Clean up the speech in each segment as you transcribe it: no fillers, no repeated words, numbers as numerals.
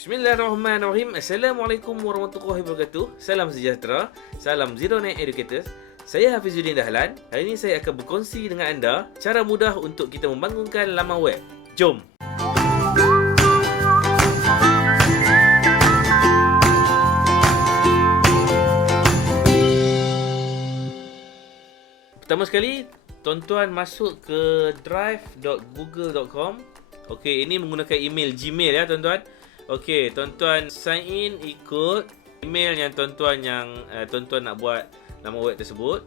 Bismillahirrahmanirrahim. Assalamualaikum warahmatullahi wabarakatuh. Salam sejahtera. Salam Zero Net Educators. Saya Hafizuddin Dahlan. Hari ini saya akan berkongsi dengan anda cara mudah untuk kita membangunkan laman web. Jom. Pertama sekali, tuan-tuan masuk ke drive.google.com. Okey, ini menggunakan email Gmail ya tuan-tuan. Okey, tuan-tuan sign in ikut email yang tuan-tuan nak buat nama web tersebut.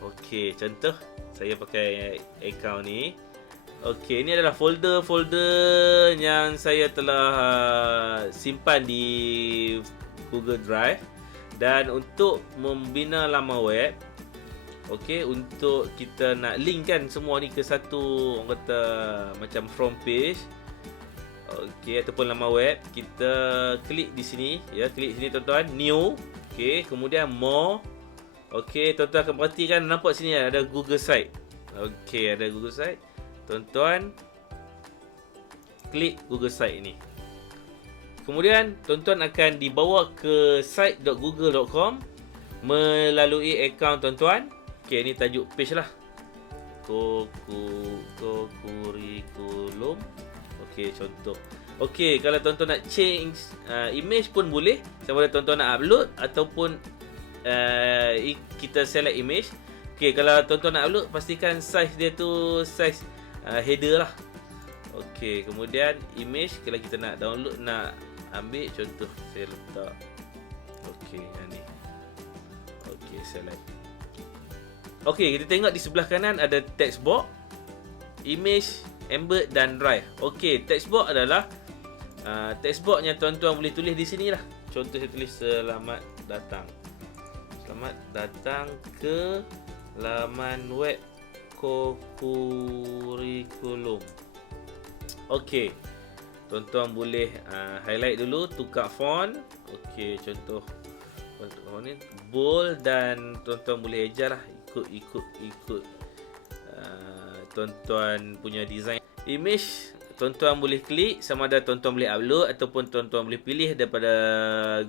Okey, contoh saya pakai account ni. Okey, ini adalah folder-folder yang saya telah simpan di Google Drive. Dan untuk membina laman web, okey, untuk kita nak linkkan semua ni ke satu, orang kata macam front page, okey, ataupun laman web, kita klik di sini ya, klik sini tuan-tuan, new, okey, kemudian more. Okey, tuan-tuan akan perhatikan nampak sini ada Google Site. Okey, ada Google Site. Tuan-tuan klik Google Site ini. Kemudian tuan-tuan akan dibawa ke site.google.com melalui akaun tuan-tuan. Okey, ini tajuk page lah. Curriculum. Okey, contoh. Okey, kalau tuan-tuan nak change image pun boleh. Sama ada tuan-tuan nak upload ataupun kita select image. Okey, kalau tuan-tuan nak upload, pastikan size dia tu size header lah. Okey, kemudian image, kalau kita nak download, nak ambil contoh, saya letak. Okey, yang ni. Okey, select. Okey, kita tengok di sebelah kanan ada text box, image, embed dan drive. Okey, text box adalah text box yang tuan-tuan boleh tulis di sini lah. Contoh saya tulis selamat datang. Selamat datang ke laman web Curriculum. Okey, tuan-tuan boleh highlight dulu, tukar font. Okey, contoh font ni bold dan tuan-tuan boleh ejar lah, ikut tuan-tuan punya design. Image, tuan-tuan boleh klik sama ada tuan-tuan boleh upload ataupun tuan-tuan boleh pilih daripada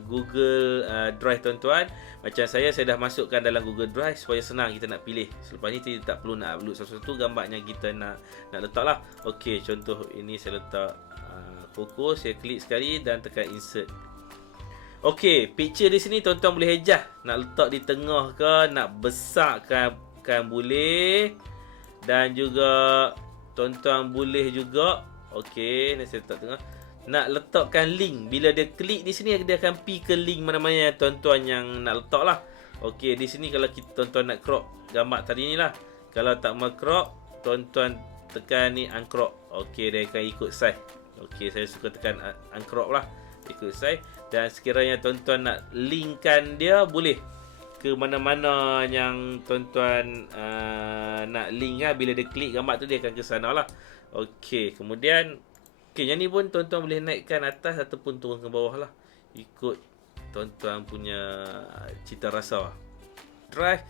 Google Drive tuan-tuan. Macam saya dah masukkan dalam Google Drive supaya senang kita nak pilih. Selepas ni kita tak perlu nak upload satu-satu gambar yang kita nak letak lah. Okey, contoh ini saya letak fokus, saya klik sekali dan tekan insert. Okey, picture di sini tuan-tuan boleh adjust. Nak letak di tengah ke, nak besarkan boleh. Dan juga tuan-tuan boleh juga, okey, ni saya letak tengah. Nak letakkan link, bila dia klik di sini dia akan pergi ke link mana-mana yang tuan-tuan yang nak letak lah. Okey, di sini kalau tuan-tuan nak crop gambar tadi ni lah. Kalau tak mau crop, tuan-tuan tekan ni uncrop. Okey, dia akan ikut size. Okey, saya suka tekan uncrop lah, ikut size. Dan sekiranya tuan-tuan nak linkkan dia, boleh ke mana-mana yang tuan-tuan nak link lah. Bila dia klik gambar tu, dia akan ke sana lah. Okey, kemudian yang ni pun tuan-tuan boleh naikkan atas ataupun turun ke bawah lah, ikut tuan-tuan punya cita rasa. Drive,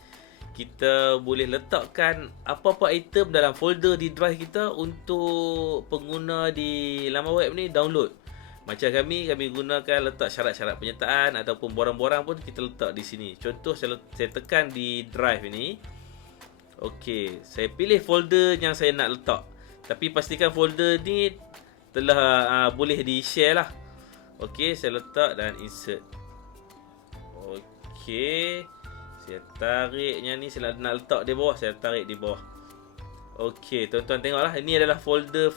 kita boleh letakkan apa-apa item dalam folder di drive kita untuk pengguna di laman web ni download. Macam kami gunakan letak syarat-syarat penyertaan ataupun borang-borang pun kita letak di sini. Contoh saya tekan di drive ini. Okey, saya pilih folder yang saya nak letak. Tapi pastikan folder ni telah boleh di-share lah. Okey, saya letak dan insert. Okey, saya tariknya ni, saya nak letak di bawah, saya tarik di bawah. Okey, tuan-tuan tengoklah, ini adalah folder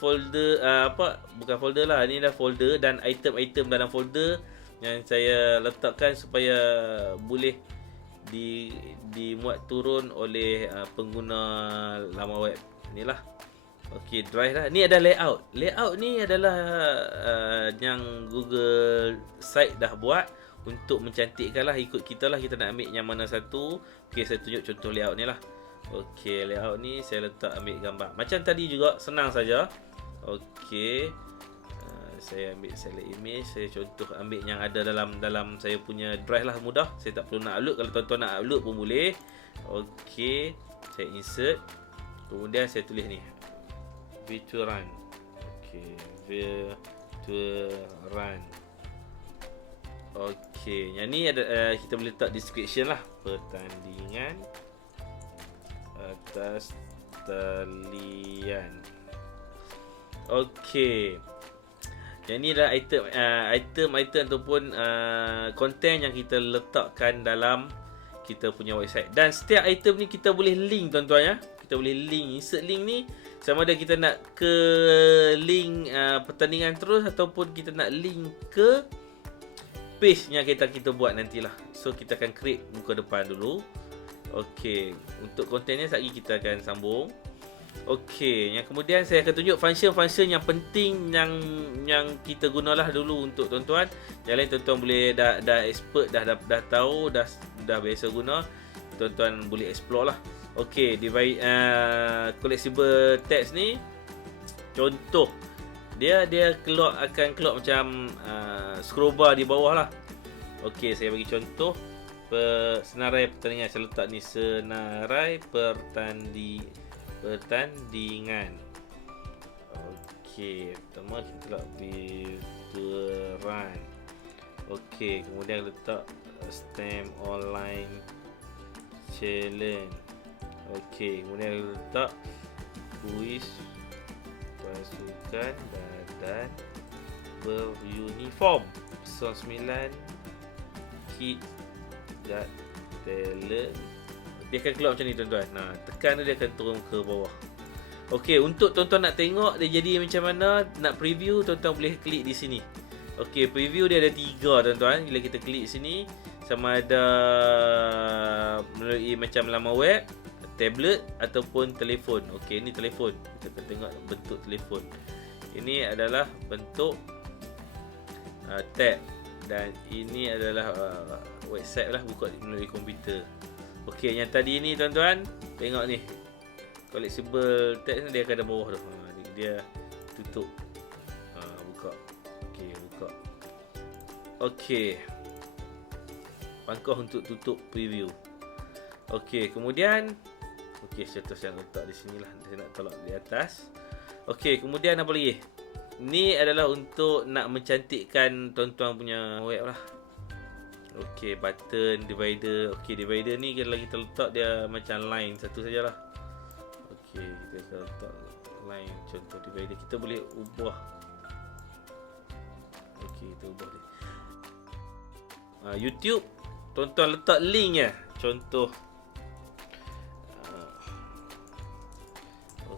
bukan folder lah, ini adalah folder dan item-item dalam folder yang saya letakkan supaya boleh dimuat turun oleh pengguna laman web. Inilah. Okey, drive lah. Ni ada layout. Layout ni adalah yang Google Site dah buat untuk mencantikkan lah, ikut kita lah, kita nak ambil yang mana satu. Okey, saya tunjuk contoh layout ni lah. Okey, layout ni saya letak ambil gambar. Macam tadi juga, senang saja. Okey, saya ambil select image, saya contoh ambil yang ada dalam saya punya drive lah, mudah. Saya tak perlu nak upload. Kalau tuan-tuan nak upload pun boleh. Okey, saya insert. Kemudian saya tulis ni, virtual run. Okey, virtual run. Okey, yang ni ada kita boleh letak description lah. Pertandingan atas talian. Okey. Yang ni adalah item ataupun konten yang kita letakkan dalam kita punya website. Dan setiap item ni kita boleh link tuan-tuan ya. Kita boleh link, insert link ni sama ada kita nak ke link pertandingan terus ataupun kita nak link ke page yang kita buat nantilah. So kita akan create muka depan dulu. Okey, untuk kontennya sekejap lagi kita akan sambung. Okey, yang kemudian saya akan tunjuk function-function yang penting yang kita gunalah dulu untuk tuan-tuan. Yang lain tuan-tuan boleh dah expert, dah tahu, dah biasa guna. Tuan-tuan boleh explore lah. Okey, collapsible text ni contoh dia akan keluar macam scroll bar di bawah lah. Okey, saya bagi contoh senarai pertandingan. Saya letak ni senarai pertandingan. Okey, pertama kita letak virtual run. Okey, kemudian letak stamp online challenge. Okey, kemudian letak kuis pasukan badan beruniform Zone 9 kit dan talent. Dia akan keluar macam ni tuan-tuan. Nah, tekan dia akan turun ke bawah. Okey, untuk tuan-tuan nak tengok dia jadi macam mana, nak preview, tuan-tuan boleh klik di sini. Okey, preview dia ada 3 tuan-tuan. Bila kita klik sini, sama ada melalui macam laman web, tablet ataupun telefon. Okey, ini telefon. Kita akan tengok bentuk telefon. Ini adalah bentuk tab dan ini adalah website lah, buka melalui komputer. Okey, yang tadi ni tuan-tuan, tengok ni. Collapsible text ni dia akan ada bawah tu. Dia tutup. Buka. Okey, buka. Okey. Pangkah untuk tutup preview. Okey, kemudian contoh saya letak di sini lah. Saya nak tolak di atas. Okey, kemudian apa lagi? Ni adalah untuk nak mencantikkan tuan-tuan punya web lah. Okey, button, divider. Okey, divider ni kalau kita letak dia macam line satu sajalah. Okey, kita letak line contoh divider. Kita boleh ubah. Okey, kita ubah dia. YouTube, tuan-tuan letak linknya. Contoh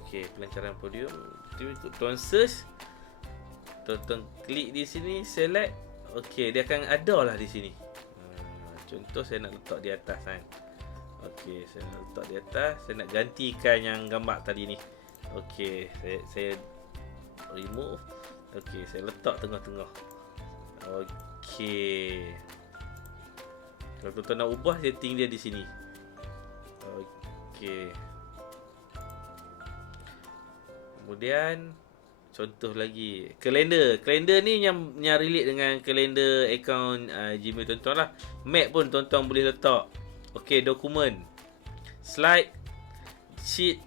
okey, pelancaran podium. Tuan search, tuan klik di sini, select. Okey, dia akan ada lah di sini. Contoh saya nak letak di atas kan. Okey, saya nak letak di atas. Saya nak gantikan yang gambar tadi ni. Okey, saya remove. Okey, saya letak tengah-tengah. Okey. Kalau tuan-tuan nak ubah, setting dia di sini. Okey. Kemudian contoh lagi, kalender. Kalender ni yang relate dengan kalender account Gmail tuan-tuan lah. Map pun tuan-tuan boleh letak. Okey, dokumen, slide, sheet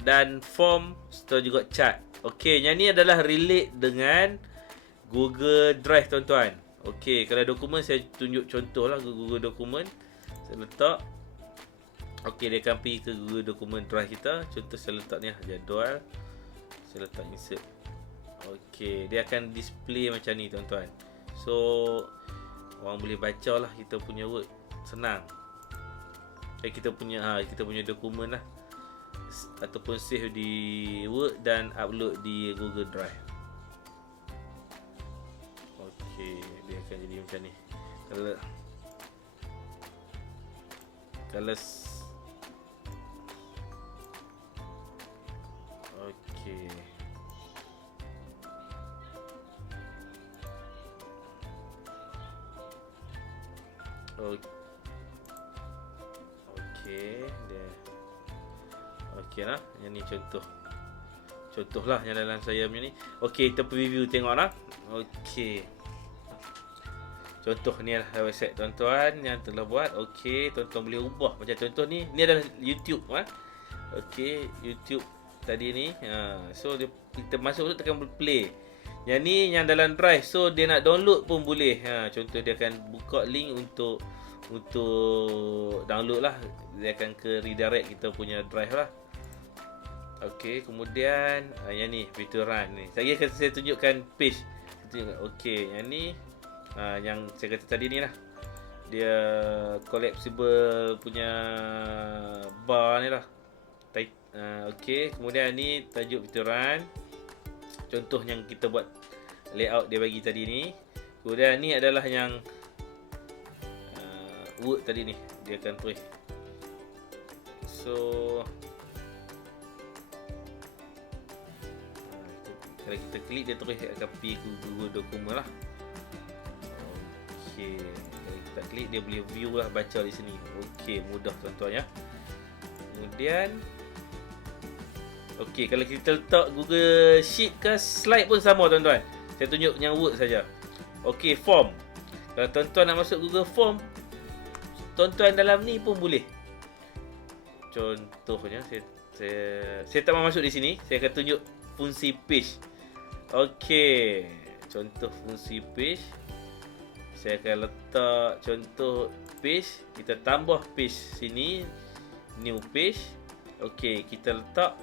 dan form, serta juga chart. Okey, yang ni adalah relate dengan Google Drive tuan-tuan. Okey, kalau dokumen saya tunjuk contoh lah Google dokumen. Saya letak. Okey, dia akan pergi ke Google dokumen Drive kita. Contoh saya letak ni lah, jadual. Saya letak insert. Okey, dia akan display macam ni tuan-tuan. So orang boleh baca lah kita punya Word. Senang. Kita punya dokumen lah, ataupun save di Word dan upload di Google Drive. Okey, dia akan jadi macam ni. Kalau okey. Okey, dia. Okey lah, yang ni contoh. Contohlah yang dalam saya punya ni. Okey, kita preview tengoklah. Okey. Contoh ni adalah website tuan-tuan yang telah buat. Okey, tuan-tuan boleh ubah macam contoh ni. Ni adalah YouTube Okey, YouTube tadi ni. So kita masuk tu tekan play. Yang ni yang dalam drive. So dia nak download pun boleh. Contoh dia akan buka link untuk download lah. Dia akan ke redirect kita punya drive lah. Okey, kemudian yang ni video run ni. Saya tunjukkan page. Okey, yang ni yang saya kata tadi ni lah. Dia collapsible punya bar ni lah. Okey, kemudian ni tajuk video run. Contoh yang kita buat layout dia bagi tadi ni. Kemudian ni adalah yang word tadi ni. Dia akan tulis. So kalau kita klik dia terus akan pergi ke Google Dokumen lah. Okey, kalau kita klik dia boleh view lah, baca di sini. Okey, mudah tuan-tuan ya. Kemudian okey, kalau kita letak Google Sheet ke slide pun sama tuan-tuan. Saya tunjuk yang Word saja. Okey, form. Kalau tuan-tuan nak masuk Google Form, tuan-tuan dalam ni pun boleh. Contohnya saya tak mahu masuk di sini. Saya akan tunjuk fungsi page. Okey, contoh fungsi page. Saya akan letak contoh page. Kita tambah page sini, new page. Okey, kita letak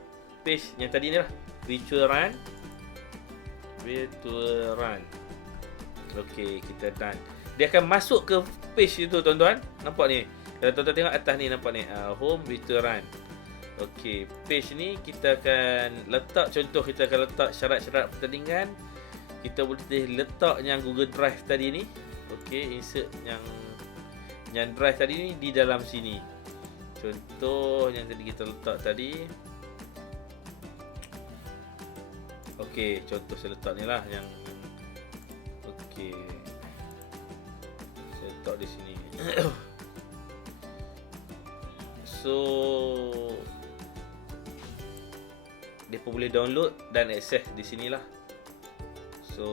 page yang tadi ni lah, virtual run. Okey, kita done. Dia akan masuk ke page itu tuan-tuan. Nampak ni? Kalau tuan-tuan tengok atas ni, nampak ni, home virtual run. Okey, page ni kita akan letak, contoh kita akan letak syarat-syarat pertandingan. Kita boleh letak yang Google Drive tadi ni. Okey, insert yang drive tadi ni di dalam sini. Contoh yang tadi kita letak tadi. Okey, contoh saya letak ni lah yang okey. Saya letak di sini. So dia pun boleh download dan akses di sinilah. So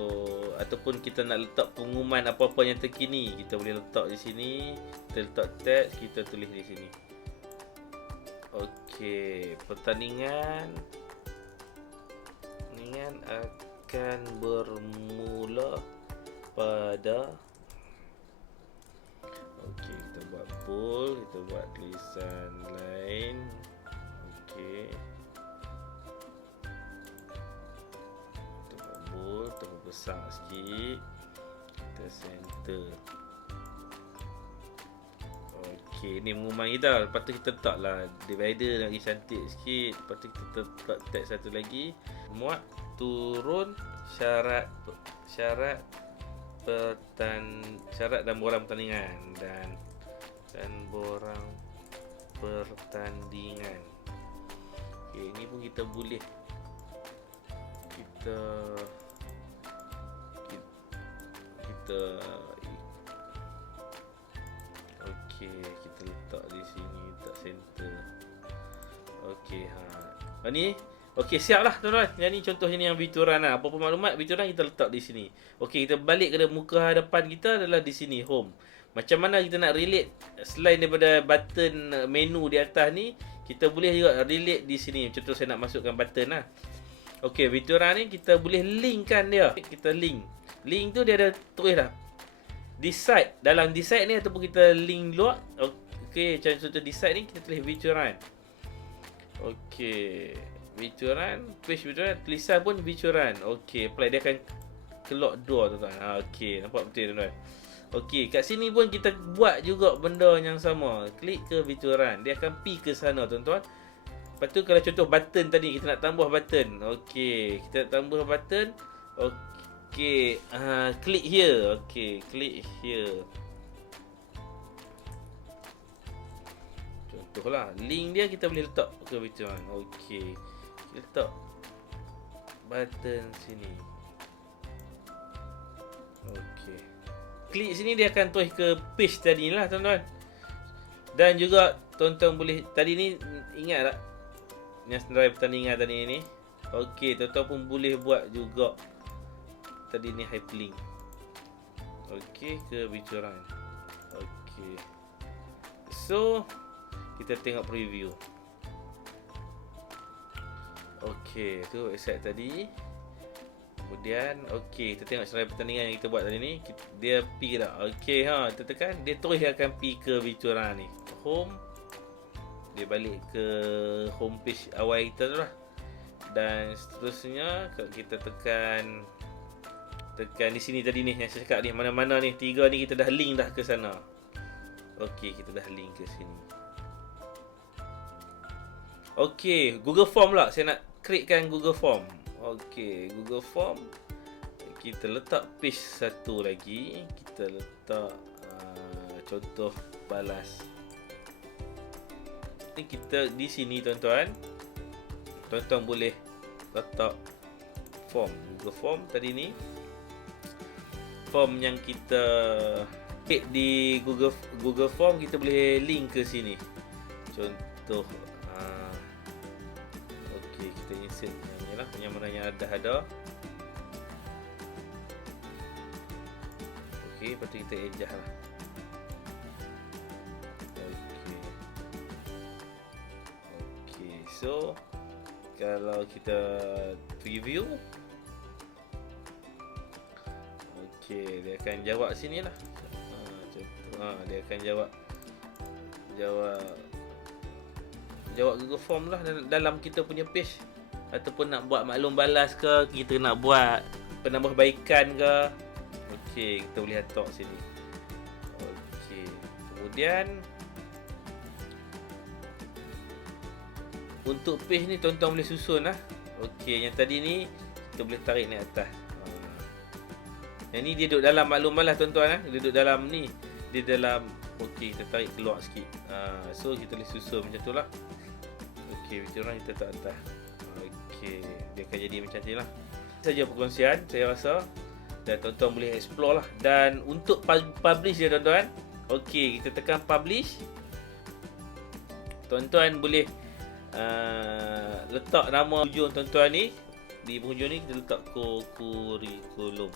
ataupun kita nak letak pengumuman apa-apa yang terkini, kita boleh letak di sini. Kita letak tag, kita tulis di sini. Okey, pertandingan akan bermula pada okey, kita buat bold, kita buat tulisan lain. Okey, kita buat bold, terlalu besar sikit. Kita center. Okey, ni pengumuman kita. Lepas tu kita letaklah divider lagi cantik sikit. Lepas tu kita letak tag satu lagi. Muat turun syarat dan borang pertandingan dan borang pertandingan. Okey, ini pun kita boleh kita okey, kita letak di sini, letak center. Okey, ni okey, siap lah tuan-tuan. Yang ni contohnya ni yang virtual run lah. Apa-apa maklumat virtual run kita letak di sini. Okey, kita balik ke muka hadapan kita adalah di sini, home. Macam mana kita nak relate selain daripada button menu di atas ni, kita boleh juga relate di sini. Contoh saya nak masukkan button lah. Okey, virtual run ni kita boleh linkkan dia. Kita link. Link tu dia ada tulis lah. Decide. Dalam decide ni ataupun kita link luar. Okey, contoh decide ni kita tulis virtual run. Okey, virtual run, page virtual run, tulisan pun virtual run. Okey, apply, dia akan keluar dua tuan-tuan. Okey, nampak betul tuan-tuan. Okey, kat sini pun kita buat juga benda yang sama. Klik ke virtual run, dia akan pergi ke sana tuan-tuan. Lepas tu kalau contoh button tadi, kita nak tambah button. Okey, kita nak tambah button. Okey, klik here. Okey, klik here. Contohlah, link dia kita boleh letak ke virtual run. Okey, kita letak button sini. Okey, klik sini dia akan terus ke page tadi lah tuan-tuan. Dan juga tuan-tuan boleh, tadi ni ingat tak yang drive pertandingan tadi ni. Okey, tuan-tuan pun boleh buat juga tadi ni hyperlink. Okey, ke virtual run. Okey, so kita tengok preview. Okey, tu accept tadi. Kemudian okey, kita tengok senarai pertandingan yang kita buat tadi ni. Dia pergi tak? Okey kita tekan, dia terus dia akan pergi ke Vitura ni. Home. Dia balik ke home page awal kita tu lah. Dan seterusnya kalau kita tekan di sini tadi ni yang saya cakap ni, mana-mana ni 3 ni kita dah link dah ke sana. Okey, kita dah link ke sini. Okey, Google Form lah. Saya nak createkan Google Form. Okey, Google Form. Kita letak page satu lagi. Kita letak contoh balas. Ni kita di sini tuan-tuan. Tuan-tuan boleh letak form. Google Form tadi ni. Form yang kita create di Google Form, kita boleh link ke sini. Contoh okey, kita insert yang ni lah, yang mana yang ada. Okey, lepas tu kita ejah lah. Okey, so kalau kita preview, okey, dia akan jawab sini lah. Dia akan jawab Google Form lah dalam kita punya page. Ataupun nak buat maklum balas ke, kita nak buat penambahbaikan ke. Okey, kita boleh letak sini. Okey, kemudian untuk page ni tuan-tuan boleh susun lah. Okey, yang tadi ni kita boleh tarik naik atas. Yang ni dia duduk dalam maklum balas tuan-tuan . Dia duduk dalam ni. Dia dalam. Okey, kita tarik keluar sikit. So kita boleh susun macam tu lah. Okey, Vitura kita letak atas. Okey, dia akan jadi macam ni lah. Saja perkongsian saya rasa. Dan tuan-tuan boleh explore lah. Dan untuk publish dia tuan-tuan. Okey, kita tekan publish. Tuan-tuan boleh letak nama hujung tuan-tuan ni. Di penghujung ni kita letak curriculum.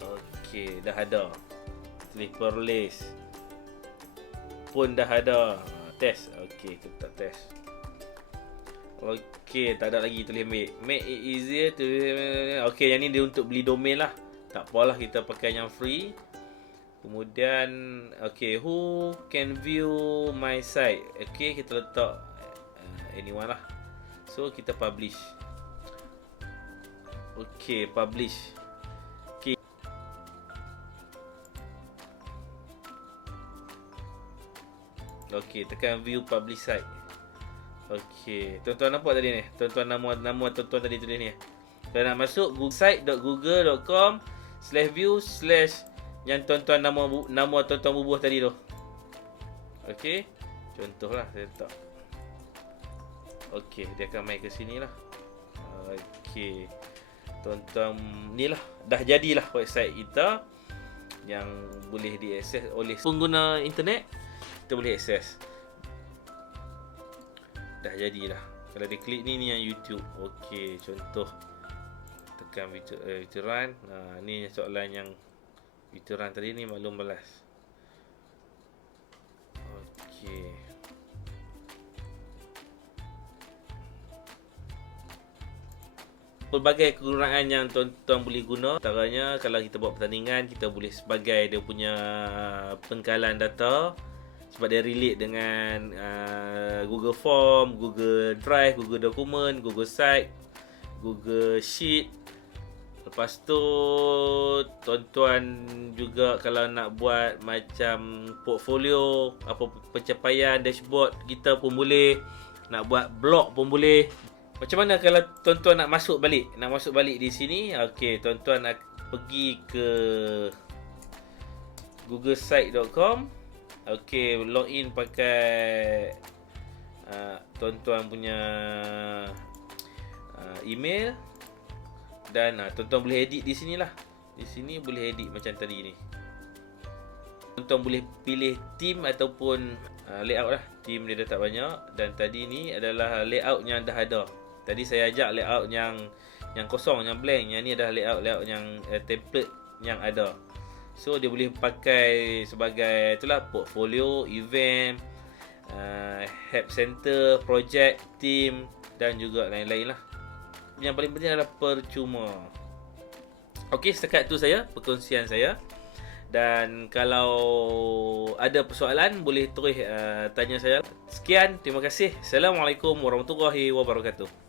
Okey, dah ada. Tulis perlis pun dah ada. Test. Okey, kita letak test. Okey, tak ada lagi tulis make it easier to. Okey, yang ni dia untuk beli domain lah. Tak apalah, kita pakai yang free. Kemudian okey, who can view my site. Okey, kita letak anyone lah. So kita publish. Okey, publish. Okey. Okey, tekan view publish site. Okey, tuan-tuan nampak tadi ni? Tuan-tuan nama tuan-tuan tadi tulis ni. Kalau nak masuk site.google.com/view/ yang tuan-tuan nama tuan-tuan bubuh tadi tu. Okey, contohlah saya letak. Okey, dia akan main ke sini lah. Okey, tuan-tuan ni lah, dah jadilah website kita yang boleh diakses oleh pengguna internet. Kita boleh akses. Dah jadilah. Kalau dia klik ni yang YouTube. Okey, contoh tekan Vituran. Ni soalan yang Vituran tadi ni maklum balas. Okey. Pelbagai kegunaan yang tuan-tuan boleh guna. Antaranya kalau kita buat pertandingan, kita boleh sebagai dia punya pengkalan data. Sebab dia relate dengan Google Form, Google Drive, Google Document, Google Site, Google Sheet. Lepas tu tuan-tuan juga kalau nak buat macam portfolio, apa pencapaian, dashboard kita pun boleh. Nak buat blog pun boleh. Macam mana kalau tuan-tuan nak masuk balik? Nak masuk balik di sini. Okey, tuan-tuan nak pergi ke googlesite.com. Okey, login pakai tuan-tuan punya email. Dan tuan-tuan boleh edit di sinilah. Di sini boleh edit macam tadi ni. Tuan-tuan boleh pilih theme ataupun layout lah. Theme dia dah tak banyak. Dan tadi ni adalah layout yang dah ada. Tadi saya ajak layout yang kosong, yang blank. Yang ni adalah layout yang template yang ada. So dia boleh pakai sebagai itulah portfolio, event, help center, project, team dan juga lain-lain lah. Yang paling penting adalah percuma. Okey, setakat tu saya perkongsian saya. Dan kalau ada persoalan boleh terus tanya saya. Sekian, terima kasih. Assalamualaikum warahmatullahi wabarakatuh.